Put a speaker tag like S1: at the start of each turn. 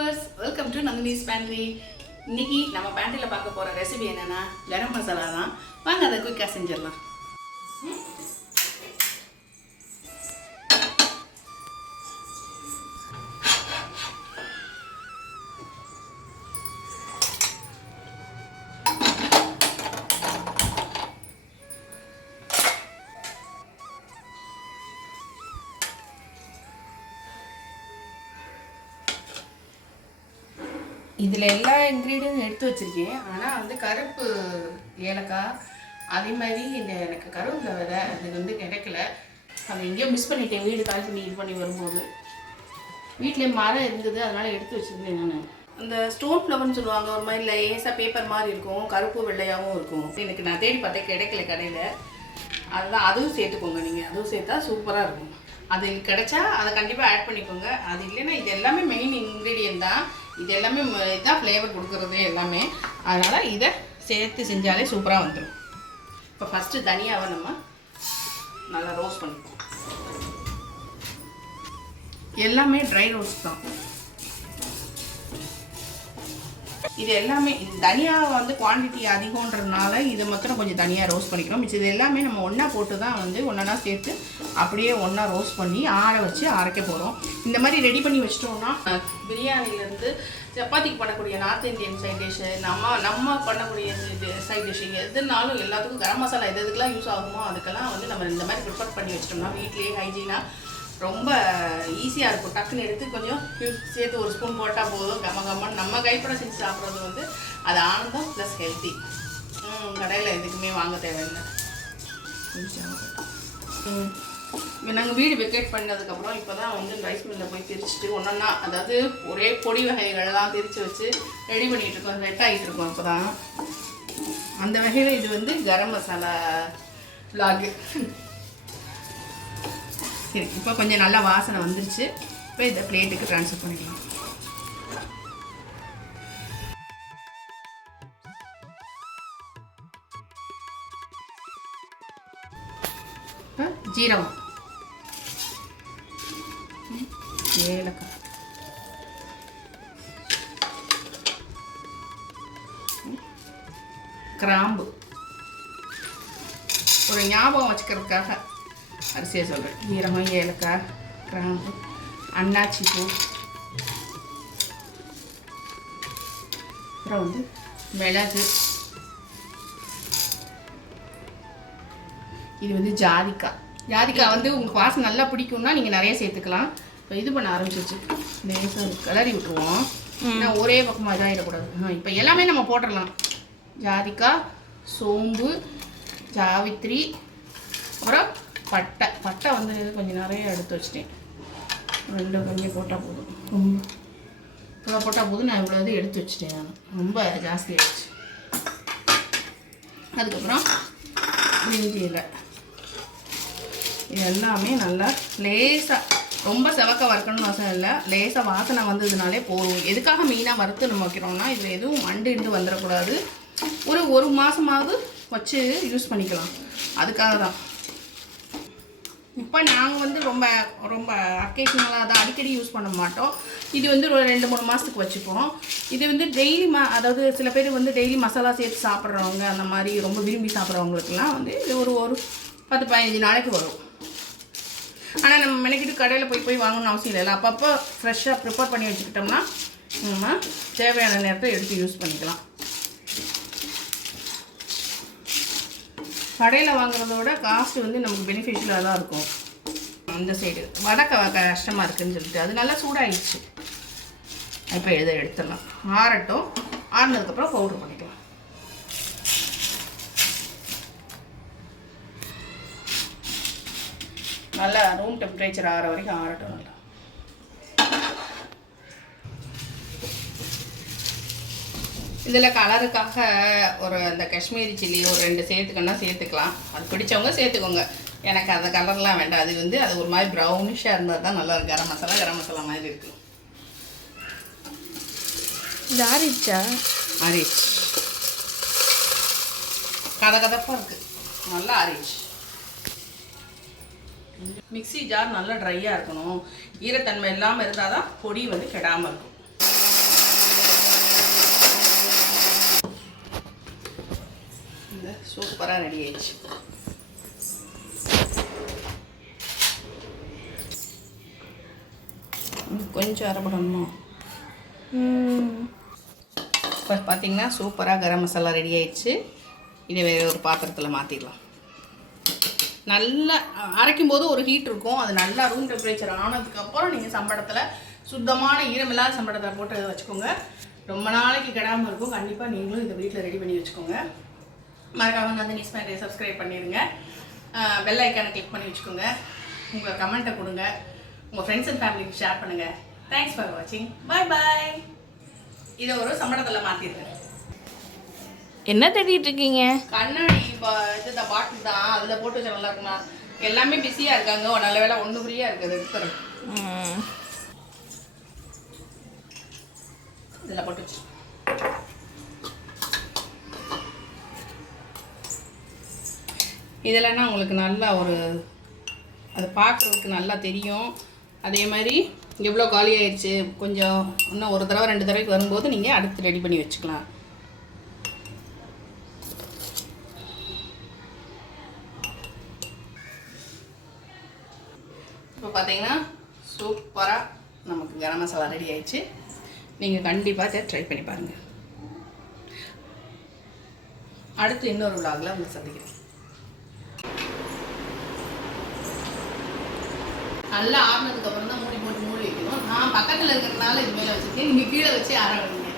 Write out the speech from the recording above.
S1: Viewers welcome to Nandini's pantry இன்னைக்கு நம்ம பேண்ட்ரியில் பார்க்க போகிற ரெசிபி என்னென்னா கரம் மசாலா தான். வாங்க அதை குயிக்காக செஞ்சிடலாம். இதில் எல்லா இன்க்ரீடியன்ட் எடுத்து வச்சுருக்கேன். ஆனால் வந்து கருப்பு ஏலக்காய் அதே மாதிரி இந்த எனக்கு கருவேப்பிலை விதை அது வந்து கிடைக்கல. அதை எங்கேயோ மிஸ் பண்ணிட்டேன். வீடு கால் பண்ணி இது பண்ணி வரும்போது. வீட்டிலே மரம் இருந்தது. அதனால் எடுத்து வச்சுருந்தேன் நான். அந்த ஸ்டோன் ஃப்ளவர்னு சொல்லுவாங்க ஒரு மாதிரி லேசாக பேப்பர் மாதிரி இருக்கும். கருப்பு வெள்ளையாகவும் இருக்கும். எனக்கு நான் தேடி பார்த்தேன் கிடைக்கல கடையில். அதுதான் அதுவும் சேர்த்துக்கோங்க நீங்கள் அதுவும் சேர்த்தா சூப்பராக இருக்கும். அது கிடைச்சா அதை கண்டிப்பாக ஆட் பண்ணிக்கோங்க. அது இல்லைன்னா இது எல்லாமே மெயின் இன்க்ரீடியன்ட் தான். இது எல்லாமே இதுதான் ஃப்ளேவர் கொடுக்குறது எல்லாமே. அதனால் இதை சேர்த்து செஞ்சாலே சூப்பராக வந்துடும் இப்போ ஃபஸ்ட்டு தனியாவை நம்ம நல்லா ரோஸ்ட் பண்ணிப்போம். எல்லாமே ட்ரை ரோஸ்ட் தான். இது எல்லாமே இது தனியாக வந்து குவாண்டிட்டி அதிகன்றதுனால இதை மாத்திரம் கொஞ்சம் தனியாக ரோஸ்ட் பண்ணிக்கிறோம் மிச்சம் இது எல்லாமே நம்ம ஒன்றா போட்டு தான் வந்து ஒன்றா சேர்த்து அப்படியே ஒன்றா ரோஸ்ட் பண்ணி ஆற வச்சு அரைக்க போகிறோம் இந்த மாதிரி ரெடி பண்ணி வச்சிட்டோம்னா பிரியாணிலேருந்து சப்பாத்திக்கு பண்ணக்கூடிய நார்த் இந்தியன் சைட் டிஷ்ஷு நம்ம நம்ம பண்ணக்கூடிய சைட் டிஷ் எதுனாலும் எல்லாத்துக்கும் கரம் மசாலா எது எதுக்கெல்லாம் யூஸ் ஆகுமோ அதுக்கெல்லாம் வந்து நம்ம இந்த மாதிரி ப்ரிப்பேர் பண்ணி வச்சிட்டோம்னா வீட்லேயே ஹைஜீனாக ரொம்ப ஈஸியாக இருக்கும். டக்குன்னு எடுத்து கொஞ்சம் சேர்த்து ஒரு ஸ்பூன் போட்டால் போதும். கம கம்மன்னு நம்ம கைப்பட செஞ்சு சாப்பிட்றது வந்து அது ஆனந்தம் ப்ளஸ் ஹெல்த்தி கடையில் எதுக்குமே வாங்க தேவையில்லை. இப்போ நாங்கள் வீடு வெக்கேட் பண்ணதுக்கப்புறம் இப்போ தான் வந்து ரைஸ் மில்லில் போய் திரிச்சிட்டு ஒன்றா அதாவது ஒரே பொடி வகைகள்லாம் திரித்து வச்சு ரெடி பண்ணிகிட்டு இருக்கோம். ரெட் ஆகிட்டு இருக்கோம் இப்போ தான் அந்த வகையில் இது வந்து கரம் மசாலா லாகு சரி இப்போ கொஞ்சம் நல்லா வாசனை வந்துருச்சு. இப்போ இதை பிளேட்டுக்கு ட்ரான்ஸ்ஃபர் பண்ணிக்கலாம். இப்போ ஜீரகம். ஏலக்காய். கிராம்பு. ஒரு ஞாபகம் வச்சுக்கிறதுக்காக அரிசியை சொல்கிறேன் ஜீரகம் ஏலக்காய் கிராம்பு அன்னாச்சி பூ. அப்புறம் வந்து மிளகு. இது வந்து ஜாதிக்காய் ஜாதிக்காய் வந்து உங்களுக்கு வாசம் நல்லா பிடிக்கும்னா நீங்கள் நிறைய சேர்த்துக்கலாம். இப்போ இது பண்ண ஆரம்பிச்சிச்சு லேசாக கிளறி விட்டுருவோம். ஏன்னா ஒரே பக்கமாக இதாகிடக்கூடாது இப்போ எல்லாமே நம்ம போட்டுடலாம். ஜாதிக்காய் சோம்பு ஜாவித்ரி அப்புறம் பட்டை. பட்டை வந்து கொஞ்சம் நிறைய எடுத்து வச்சிட்டேன். ரெண்டு கொஞ்சம் போட்டால் போதும். ரொம்ப. இவ்வளோ போட்டால் போதும். நான் இவ்வளோ இது எடுத்து வச்சிட்டேன் நான். ரொம்ப ஜாஸ்தி ஆயிடுச்சு. அதுக்கப்புறம் பிரிஞ்சி இலை. இது எல்லாமே நல்லா லேசாக ரொம்ப செவக்க வறுக்கணும்னு அவசியம் இல்லை. லேசாக வாசனை வந்ததுனாலே போதும். எதுக்காக மெயினாக வறுத்து நம்ம வைக்கிறோம்னா இதில் எதுவும் மண்டு இண்டு வந்துடக்கூடாது ஒரு ஒரு மாதமாவது வச்சு யூஸ் பண்ணிக்கலாம். அதுக்காக தான். இப்போ நாங்கள் வந்து ரொம்ப ரொம்ப அக்கேஷனலாக தான் அடிக்கடி யூஸ் பண்ண மாட்டோம். இது வந்து ஒரு ரெண்டு மூணு மாதத்துக்கு வச்சுப்போம். இது வந்து டெய்லி ம அதாவது சில பேர் வந்து டெய்லி மசாலா சேர்த்து சாப்பிட்றவங்க அந்த மாதிரி ரொம்ப விரும்பி சாப்பிட்றவங்களுக்குலாம் வந்து இது ஒரு ஒரு பத்து பதினஞ்சு நாளைக்கு வரும். ஆனால் நம்ம மெனக்கிட்டு கடையில் போய் போய் வாங்கணும்னு அவசியம் இல்லை அப்பப்போ ஃப்ரெஷ்ஷாக ப்ரிப்பேர் பண்ணி வச்சுக்கிட்டோம்னா நம்ம தேவையான நேரத்தை எடுத்து யூஸ் பண்ணிக்கலாம். கடையில் வாங்குறத விட காஸ்ட் வந்து நமக்கு பெனிஃபிஷியலாக தான் இருக்கும். அந்த சைடு வடக்க கஷ்டமாக இருக்குதுன்னு சொல்லிட்டு அது நல்லா சூடாயிடுச்சு. இப்போ இதை எடுத்துடலாம். ஆறட்டும். ஆறுனதுக்கப்புறம் பவுடர் பண்ணிக்கலாம். நல்லா ரூம் டெம்பரேச்சர் ஆற வரைக்கும் ஆறட்டும் நல்லா. இதில் கலருக்காக ஒரு அந்த காஷ்மீரி சில்லி ஒரு ரெண்டு சேர்த்துக்கன்னா சேர்த்துக்கலாம். அது பிடிச்சவங்க சேர்த்துக்கோங்க. எனக்கு அந்த கலர்லாம் வேண்டாம். அது வந்து அது ஒரு மாதிரி ப்ரௌனிஷாக இருந்தால் தான் நல்லா கரம் மசாலா கரம் மசாலா மாதிரி இருக்கும்.
S2: இது
S1: ஆரிச்சு கத கதப்பாக இருக்குது நல்லா ஆரிச்சு மிக்சி ஜார் நல்லா ட்ரையாக இருக்கணும். ஈரத்தன்மை இல்லாமல் இருந்தால் தான் பொடி வந்து கெடாமல் இருக்கும். சூப்பராக ரெடி ஆயிடுச்சு. கொஞ்சம் அரைபடணுமா? இப்போ பார்த்தீங்கன்னா சூப்பராக கரம் மசாலா ரெடி ஆயிடுச்சு. இதை வேறு ஒரு பாத்திரத்தில் மாற்றிடலாம் நல்லா அரைக்கும் போது ஒரு ஹீட் இருக்கும். அது நல்லா ரூம் டெம்பரேச்சர் ஆனதுக்கப்புறம் நீங்கள் சம்படத்தில் சுத்தமான ஈரமில்லாத சம்பளத்தில் போட்டு வச்சுக்கோங்க. ரொம்ப நாளைக்கு கெடாமல் இருக்கும். கண்டிப்பாக நீங்களும் இந்த வீட்டில் ரெடி பண்ணி வச்சுக்கோங்க. வந்து நியூஸ் ஸ்மைலை சப்ஸ்கிரைப் பண்ணிடுங்க. பெல் ஐக்கானை கிளிக் பண்ணி வச்சுக்கோங்க. உங்கள் கமெண்ட்டை கொடுங்க. உங்கள் ஃப்ரெண்ட்ஸ் அண்ட் ஃபேமிலிக்கு ஷேர் பண்ணுங்கள் தேங்க்ஸ் ஃபார் வாட்சிங் பாய் பாய் இதை ஒரு சம்பளத்தில் மாற்றிடுறேன்
S2: என்ன தேடிட்டு இருக்கீங்க?
S1: கண்ணாடி இது இந்த பாட்டில் தான். அதில் போட்டு வச்சா நல்லா இருக்குமா? எல்லாமே பிஸியாக இருக்காங்க. ஒரு நல்ல வேலை ஒன்று ஃப்ரீயாக இருக்குது. எடுத்துறேன். இதில் போட்டு வச்சு இதெல்லாம்னா உங்களுக்கு நல்லா ஒரு அது பார்க்குறதுக்கு நல்லா தெரியும். அதே மாதிரி எவ்வளோ காலி ஆயிடுச்சு கொஞ்சம் இன்னும் ஒரு தடவை ரெண்டு தடவைக்கு வரும்போது நீங்கள் அடுத்து ரெடி பண்ணி வச்சுக்கலாம். இப்போ பார்த்தீங்கன்னா சூப்பராக நமக்கு கரம் மசாலா ரெடி ஆயிடுச்சு. நீங்கள் கண்டிப்பாக இதை ட்ரை பண்ணி பாருங்கள் அடுத்து இன்னொரு விழாவில் உங்களை சந்திக்கிறேன். நல்லா ஆறுனதுக்கப்புறம் தான் மூடி போட்டு மூடி வைக்கணும். நான் பக்கத்தில் இருக்கிறதுனால இது மேலே வச்சுருக்கேன். நீங்கள் கீழே வச்சு ஆற வைங்க.